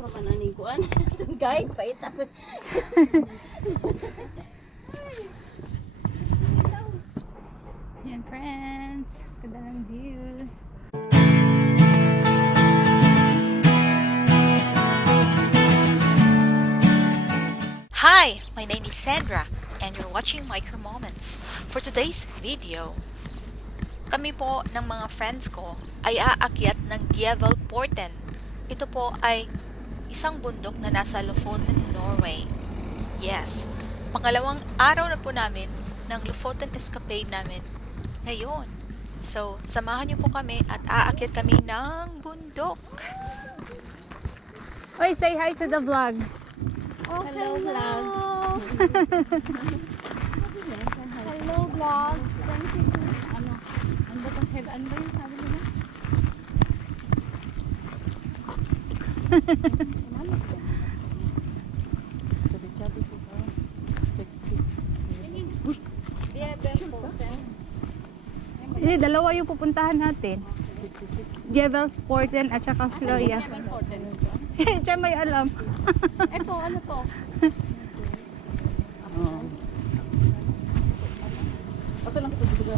naman aning kuan. Itong guide pa itapon. Yan friends, ganda ng view. Hi, my name is Sandra and you're watching Micro Moments. For today's video, kami po ng mga friends ko ay aakyat ng Djevelporten. Ito po ay isang bundok na nasa Lofoten, Norway. Yes, pangalawang araw na po namin ng Lofoten Escapade namin ngayon. So, samahan niyo po kami at aakyat kami ng bundok. Oy, say hi to the vlog. Oh, hello vlog. Hello vlog. Ano? Ano ba itong head? Ano ba yung sabi nila? Eh, dalawa yung pupuntahan natin. Djevelporten at saka Floya. Siya may alam. Ito, ano to? Ito lang ito dito.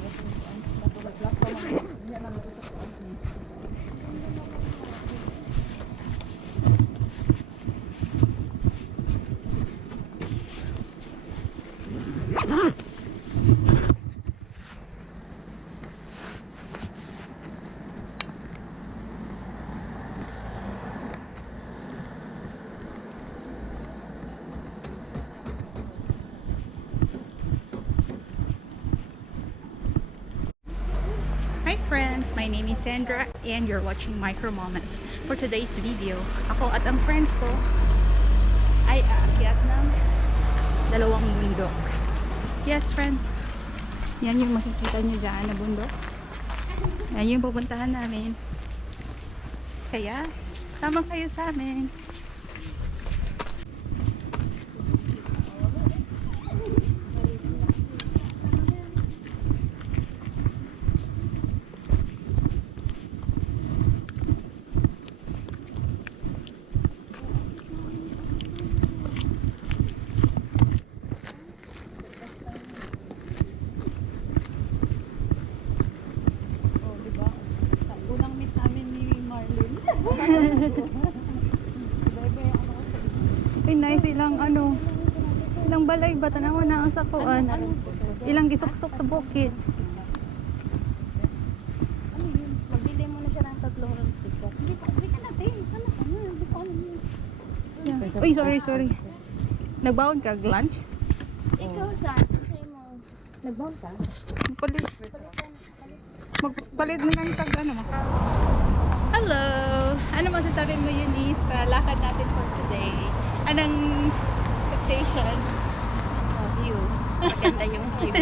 Hi friends, my name is Sandra and you're watching Micro Moments. For today's video, ako at ang friends ko ay aakyat ng dalawang bundok. Yes friends, yan yung makikita nyo dyan na bundok. Yan yung pupuntahan namin. Kaya, sama kayo sa amin. Ay, nice ilang ano, ilang balay ba tanawa na ang sakuan, ilang gisuksok sa bukid. Ano yun? Magbili mo na siya ng 3 round sticker. Hindi ka natin. Sana ka na. Hindi ko alam yun. Uy, sorry. Nagbaon ka lunch? Ikaw saan? Kasi mo. Nagbound ka? Magpalit. Magpalit na lang tag ano maka. Hello! Ano masasabi mo yun sa lakad natin for today? Anong expectation? View. Maganda yung view.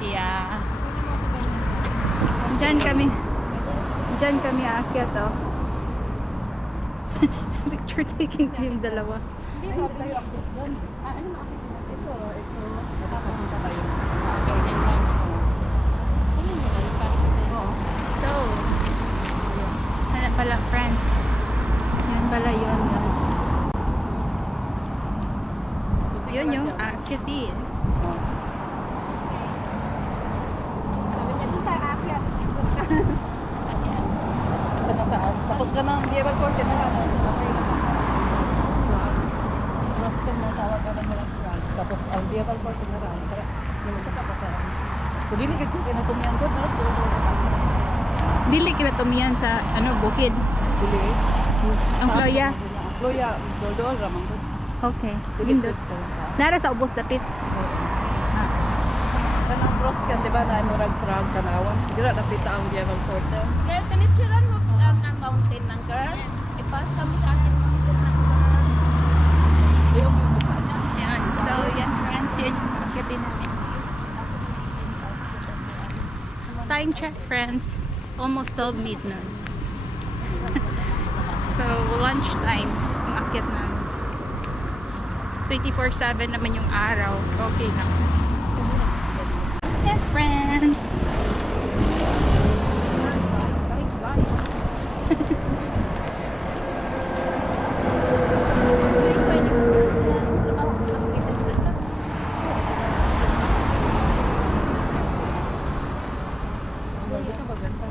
Yeah. Diyan kami aakyat oh. Picture taking yung dalawa. Hindi, sabi tayo ako dyan. Ano makakita natin? Ito. Nakapunta tayo. Ganyan lang. Ganyan nila. Yung parang Oo. So, hanap pala friends. Yun pala yun. Yun yung akyatin. sabi niya, doon tayo aakyat. Panataas. Tapos ka ng Djevelporten na ano. Tapos ka na tawag ka ng walang frog. Tapos ang Djevelporten na rin. Yung sa kapataran. Kung hindi ka kinatumihan ko, Dili kila tumiyan sa ano bukid. Dili. Ang Floya. Floya. Doon ramang doon. Okay. Lindo. Nara sa ubos dapit. Kanang cross ka, di ba, na murag frog tanawan. Dira napita ang Djevelporten. Girl, tinitsuran mo ang mountain ng girl. Ipasa mo sa akin ang mountain ng girl. Yung mukha niya. Yan. So, yan friends. Yan yung akyatin namin. Time check friends. Almost 12 midnight. So, lunch time. Yung akyat namin. 24/7 naman yung araw. Okay na. Yes, friends! Gusto magbenta.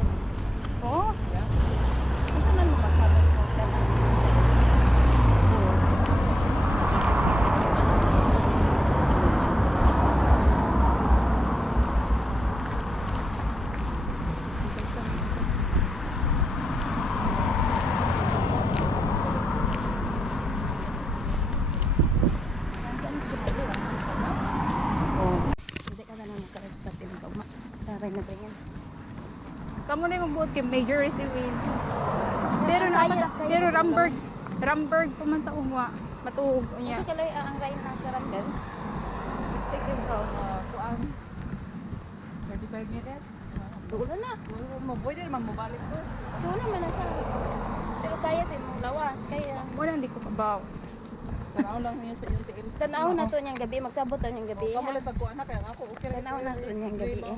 Oo. Yeah. Ito man mo kasabot mo ka na. Oh. Hindi ka na lang makaragpat din ka. Taray na bringen. Kamu na yung magbuot kay majority wins. Pero Kaya- na kaya pero sila. Ramberg pa man taong wa matuog niya. Kasi kalay ang rain na sa Rambel. Take it from kuan. 35 minutes. Dulo na. Pwede naman mabalik ko. Dulo naman na sa. Pero kaya sa imong lawas. Kaya. Wala hindi ko kabaw. Tanaw lang niya sa iyong tiil. Tanaw na to niyang gabi. Magsabot to niyang gabi. Kamu lang pagkuan na kaya ako okay ra. Tanaw na to niyang gabi, eh.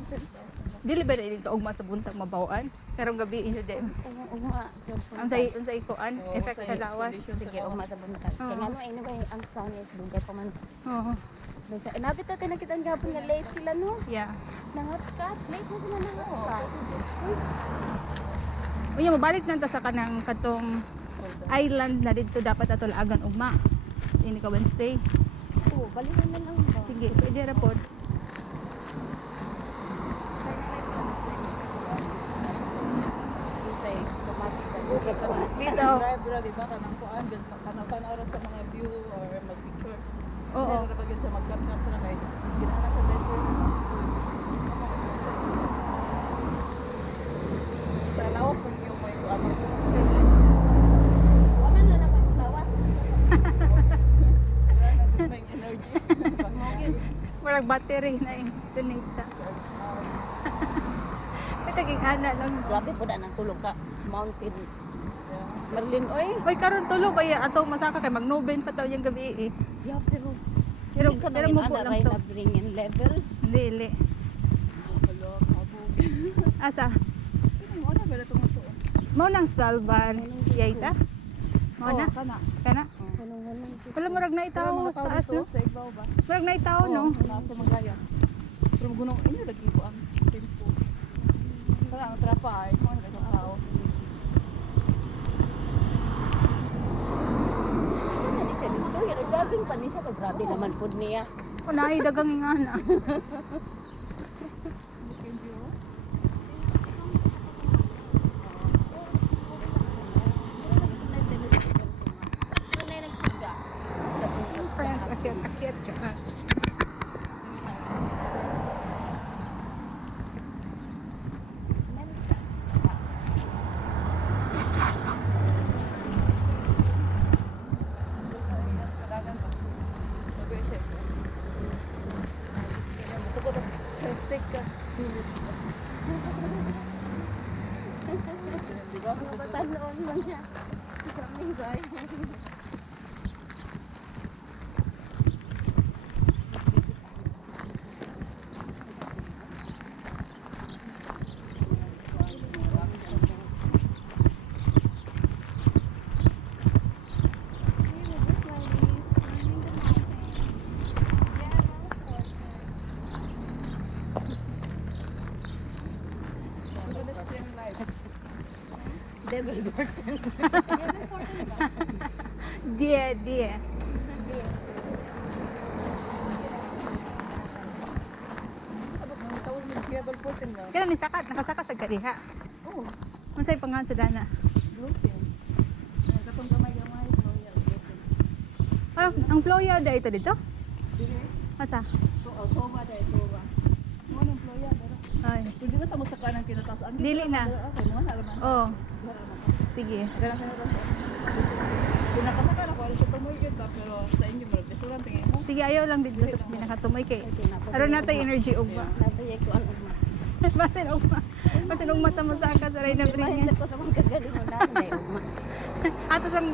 Dili ba dili ka ugma sa buntag mabawaan? Karong gabi inyo din. Ugma. Unsay kuan Oo, effect sa unsay lawas. condition. Sige, ugma sa buntag. Oo. Kaya nga no, anyway, ang sun is dugay pa man. Oo. Basta, nabit natin nakita ang gapon nga late sila no. Yeah. Nangatkat. Late na sila nangatkat. Unya mabalik na ta sa kanang katong island na dito dapat atol agan ugma. Ini ka Wednesday. Oo, balikan na lang ba? Sige, pwede ra pod. Isay, tumati sa bukid ko. Dito. Drive ra di ba kanang kuan tanaw ra sa mga view or mag-picture. Oo. Pero pag yun sa magkat-kat na kay ginana sa desert. Sa lawas ng iyong may kuan. Waman na naman ang lawas. Wala na din may energy. Murag battery na donate sa. May taging ana lang. Grabe po na ng tulog ka. Mountain. Marlin, oy. Hoy karon tulog kaya ato masaka kay magnoben pa taw yung gabi eh. Yeah, pero Pero mo po lang to. na bring in level. Dili. Hello, kabog. Asa? Ano ba na itong ito? Mao nang salban. Yaita? Mao na? Kana. Kana? Hunong-hunong. Wala murag na itaw Mga sa tao taas no. dito, sa ibaw ba? Murag na itaw no. Nasa Magaya. Pero gunong inyo lagi ko ang tempo. Para ang trapa ay kung ano ang tao. Ano siya dito? Yan, jogging pa niya. Grabe naman po niya. Unay dagang ingana. Tunay nagsiga. Friends, akyat dyan. Tanoon mo niya. Kami guys. Djevelporten. Djevelporten ba? Die. Djevelporten na. Kaya ni sakat nakasaka sa kadiha. Oo. Unsay pangan sa dana? Bluefin. Katong gamay-gamay. Royal bluefin. Ah, ang floya da ito dito? Dili. Asa? Soba dahil soba. Mo nang floya dara. Ay. Pwede ba tamo sa kanang kinatasan? Dili na. Okay, mo na raman. Oh, sige. Pinakasaka na ko sa tumoy yun ba pero sa inyo mo restaurant tingin mo. Sige, ayaw lang dito sa pinakatumoy kay. Aron natay energy ugma. Natay ko ang ugma. Basin ugma. Basin ugma ta masaka sa ray na bringan. Mahal ko sa mga kagaling mo na. Natay ugma. Ato sang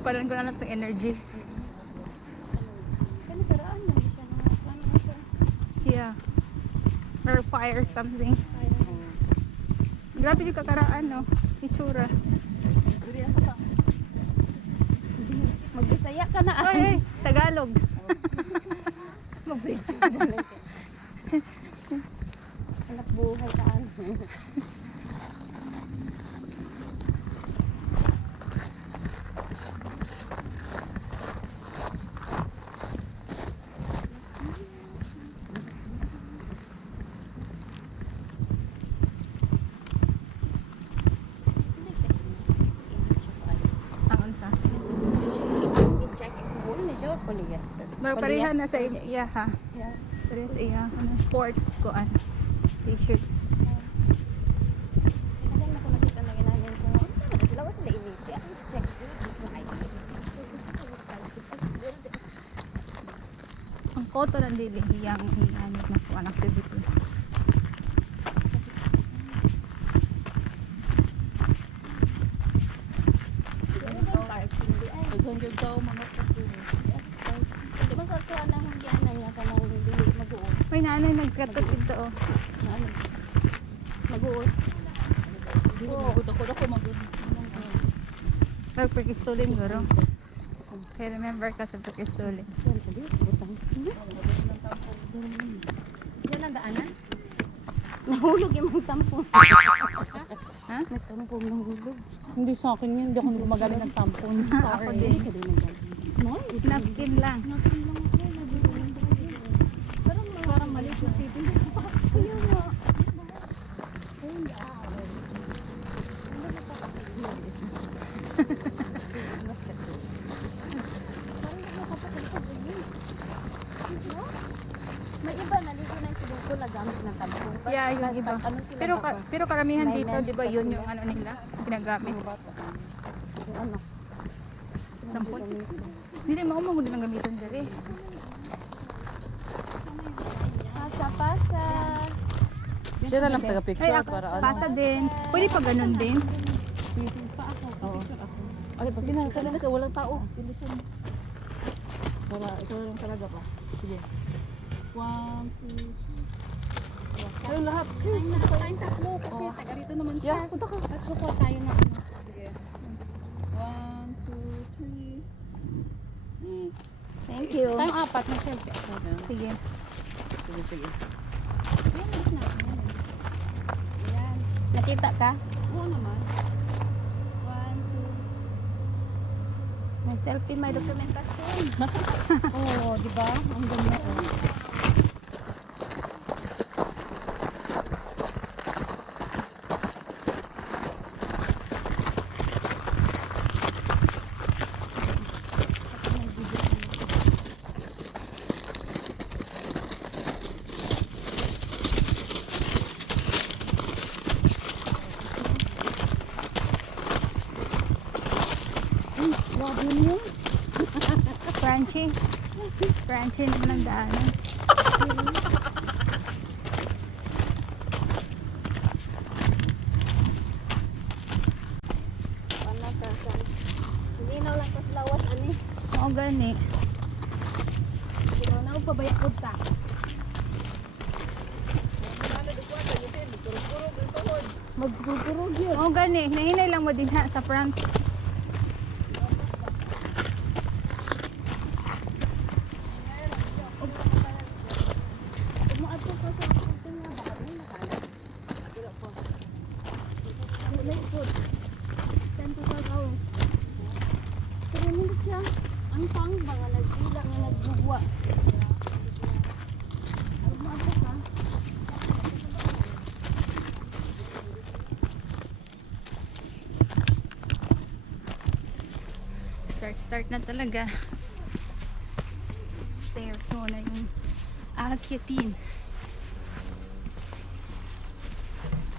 paran ko na sa energy. Kani karaan na. Yeah. Or fire something. Grabe yung kakaraan no. Itsura. Dili asa ka. Magbisaya ka na. Ay, Tagalog. Mag-video na lang. Anak buhay ka. Pareha na sa iya ha. Yeah. Pareha sa iya. Ano, sports ko an. T-shirt. Kailan ako nakita na ginanin sa sila ko sila initi. Ako check Ang koto ng dili iyang inanit na po ang activity. Nag-hundred daw mga kapatid. Di ba sa tuwa na hanggang na niya ka nang dili mag-uot? May nanay nagkatot dito oh. Mag-uot. Magod ako magod. Pero pagkistulin guro. Kaya remember ka sa pagkistulin. Diyan ang daanan? Nahulog yung mga tampon. Ha? May tampon nahulog. Hindi sa akin yun, hindi ako magaling ng tampon. Ako din. Napkin lang. Parang malis na titi. Kaya nga. May iba naligo na yung swimming pool na gamit ng tampon. Yeah, yung iba. Ano sila Pero karamihan May dito, lens 'di ba, kasi yun yan. yung ano nila, ginagamit. Yung ano? Tampon. Dili mo mo din ang gamiton dere. Pasa-pasa. Siya na lang taga-picture Ay, ako, para ano. pasa din. Pwede pa ganun din. Oo. Ay, pag pinakatalan ka, walang tao. Para, ito lang talaga pa. Sige. 1, 2, 3. Kayo lahat. Ay, tatlo. Kasi taga rito naman siya. Yeah, punta ka. Tatlo ko tayo na ano. Sige. 1, 2, 3. Thank you. Tayong apat na selfie. Sige. Sige, sige. Ayan. Nakita ka? Oo naman. 1, 2. May selfie, may dokumentasyon. Oo, di ba? Ang ganda ko. Crunchy. Crunchy naman ang daanan. Panakasan. Hindi na lang kaslawas, ani. Oo, gani. Hindi na ako pabayakod ta. Magpupurog yun. Oo, gani. Hinahinay lang mo din ha sa front. Umaadto ka sa ito nga ba? Ano na kala? Adira po. Ano na ito? 10 to 12 hours. Pero hindi siya. Ang pang ba nga nagbilang nga nagbugwa. Umaadto ka. Start na talaga. Stairs muna yung aakyatin.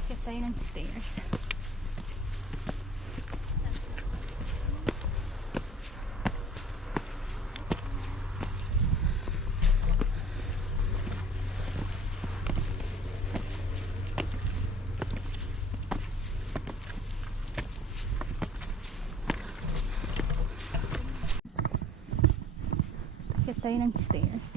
Akyat tayo ng stairs. Akyat tayo ng stairs.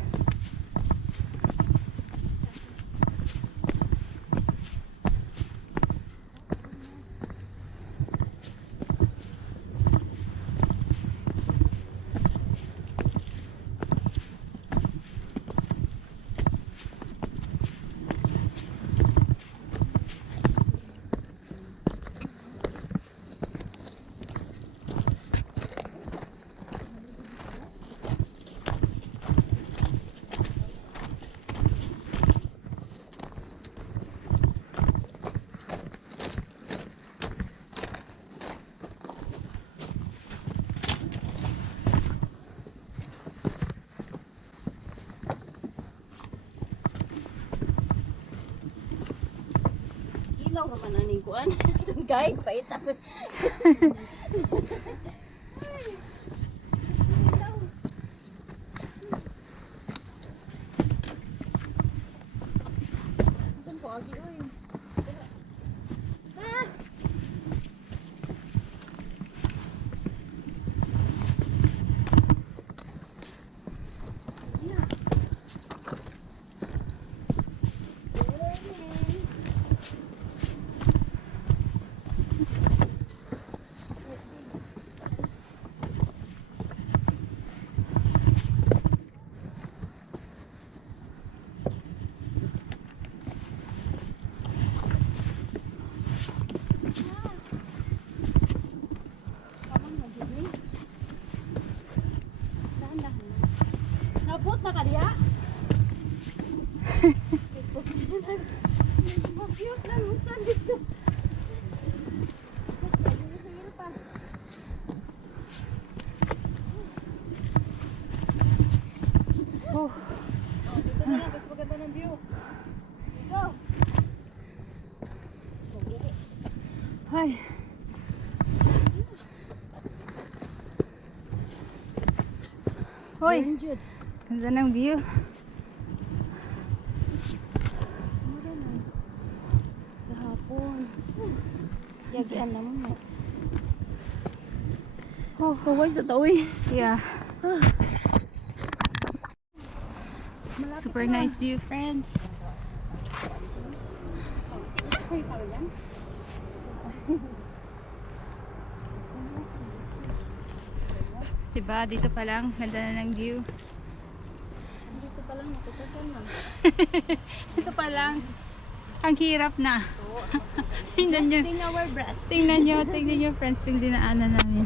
man aning kuan. Guide pa itapon. Agi oy. Ah! Nabot na ka diha? Mag-cute na nung saan dito. Oh. Dito na lang, mas maganda ng view. Dito. Ay. Hoy. Ganda ng view. Kahapon. Yagian naman mo. Oh, kaway sa tawi. Yeah. Super nice view, friends. Diba? Dito pa lang. Ganda na ng view. Dito pa lang natutasan na. Ito pa lang. Ang hirap na. Tingnan nyo. Testing our breath. Tingnan nyo friends yung dinaanan namin.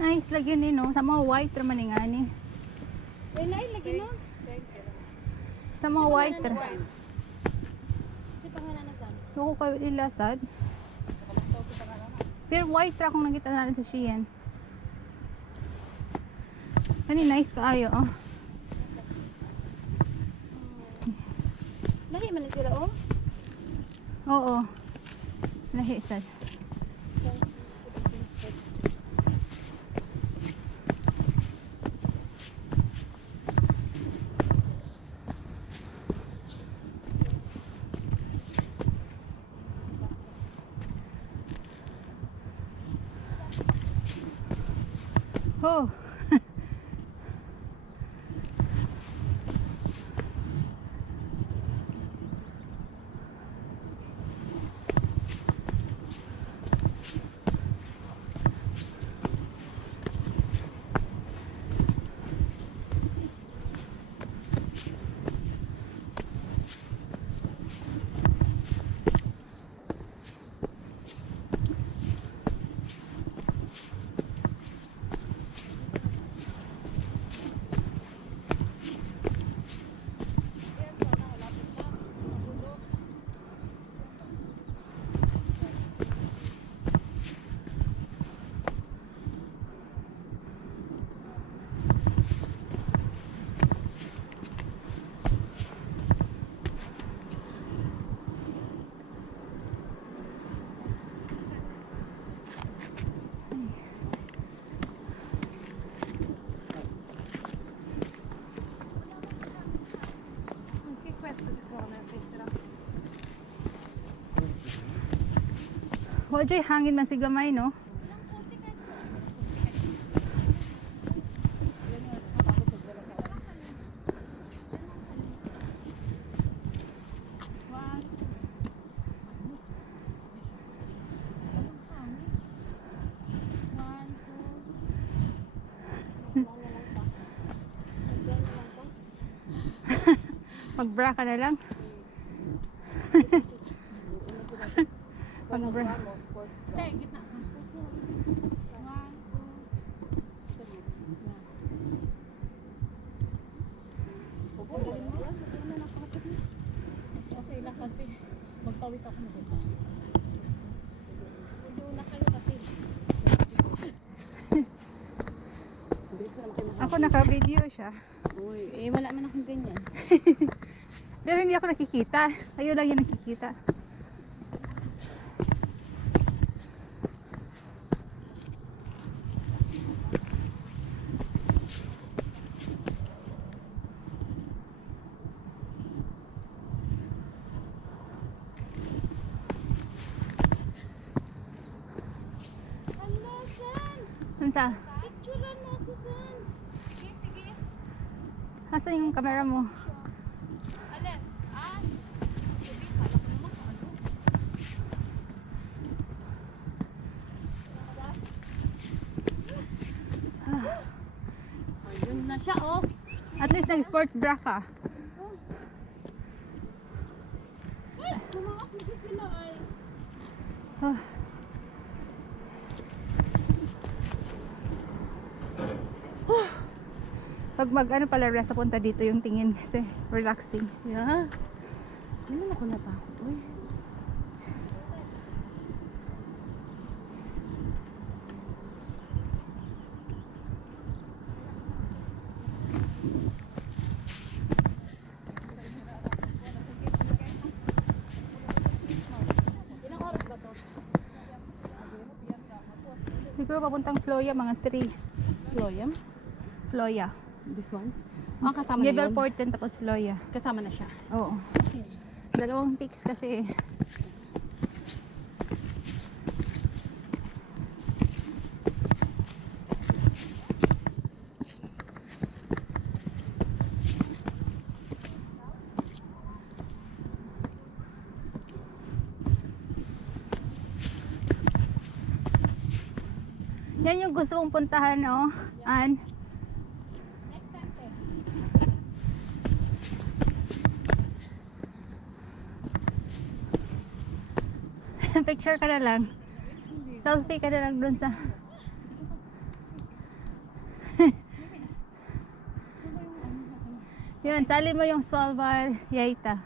Nice lagi ni no. Sa mga white ra man nga ni. Ay nay lagi no. Sa mga white ra. Si pangalan na sam. Ako kay ilasad. Pero white ra kung nakita natin sa Shein. Kani nice kaayo oh. Lahi man na sila oh. Oo. Lahi sad. Oh. Wa jay hangin man si gamay no. Mag-bra ka na lang. Mag-bra. Okay lang kasi magpawis ako na dito. Siguro na kayo kasi. Ako naka-video siya. Uy, eh wala man akong ganyan. Pero hindi ako nakikita. Ayun lang yung nakikita. Hala, San? Ano sa? Picturean mo ako, San. Sige, sige. Asan yung camera mo? Alin? Ah? Sige, kala ko naman kung ano. Ayun na siya, oh. At least nag-sports bra ka. Ay, kumakap na sila ay. Oh. Pag mag-ano pala rest, punta dito yung tingin kasi relaxing. Yeah. Ano ako natakot, uy. Ilang oras ba to? Siguro papuntang Floya, mga 3. Loyam? Floya. This one? Ah, kasama na yun? Djevelporten tapos Floya. Kasama na siya. Oo. Dalawang pics kasi. Yan yung gusto kong puntahan, no? An? Next time, te. Picture ka na lang. Selfie ka na lang dun sa... Yun, sali mo yung Svalbard Yaita.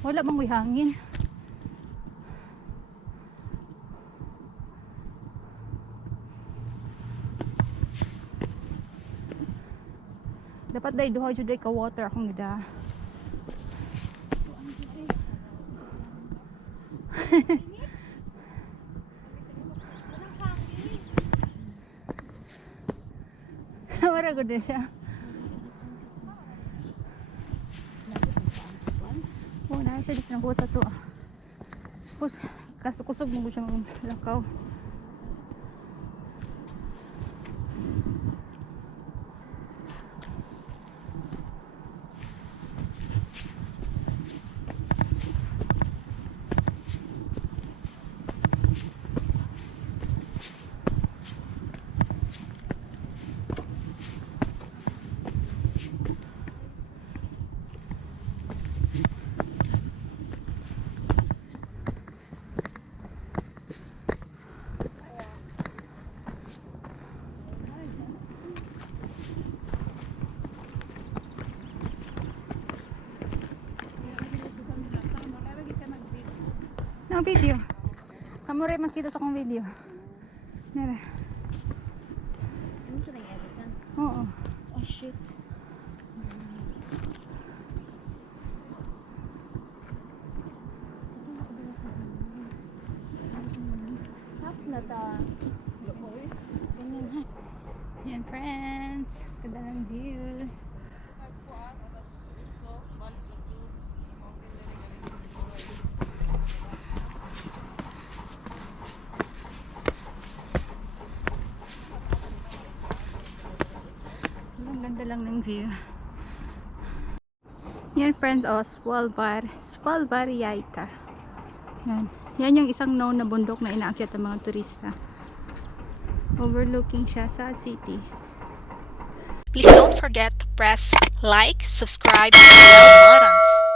Wala bang may hangin? Dapat dahil duha jud ka water akong gida. Wala gud na siya. Oh, na siya dito ng sa to. Kusog mo siyang lakaw. Ang video. Kamu rin makita sa akong video. Nara. Ano sa nang-edit na? Oo. Oh, shit. Hap na ta. Ganyan ha. Yan friends. Ganda ng view. Ang ganda lang ng view. Yan friends, oh, Svalbard-Yaita. Yan. Yan yung isang known na bundok na inaakyat ng mga turista. Overlooking siya sa city. Please don't forget to press like, subscribe, and bell buttons.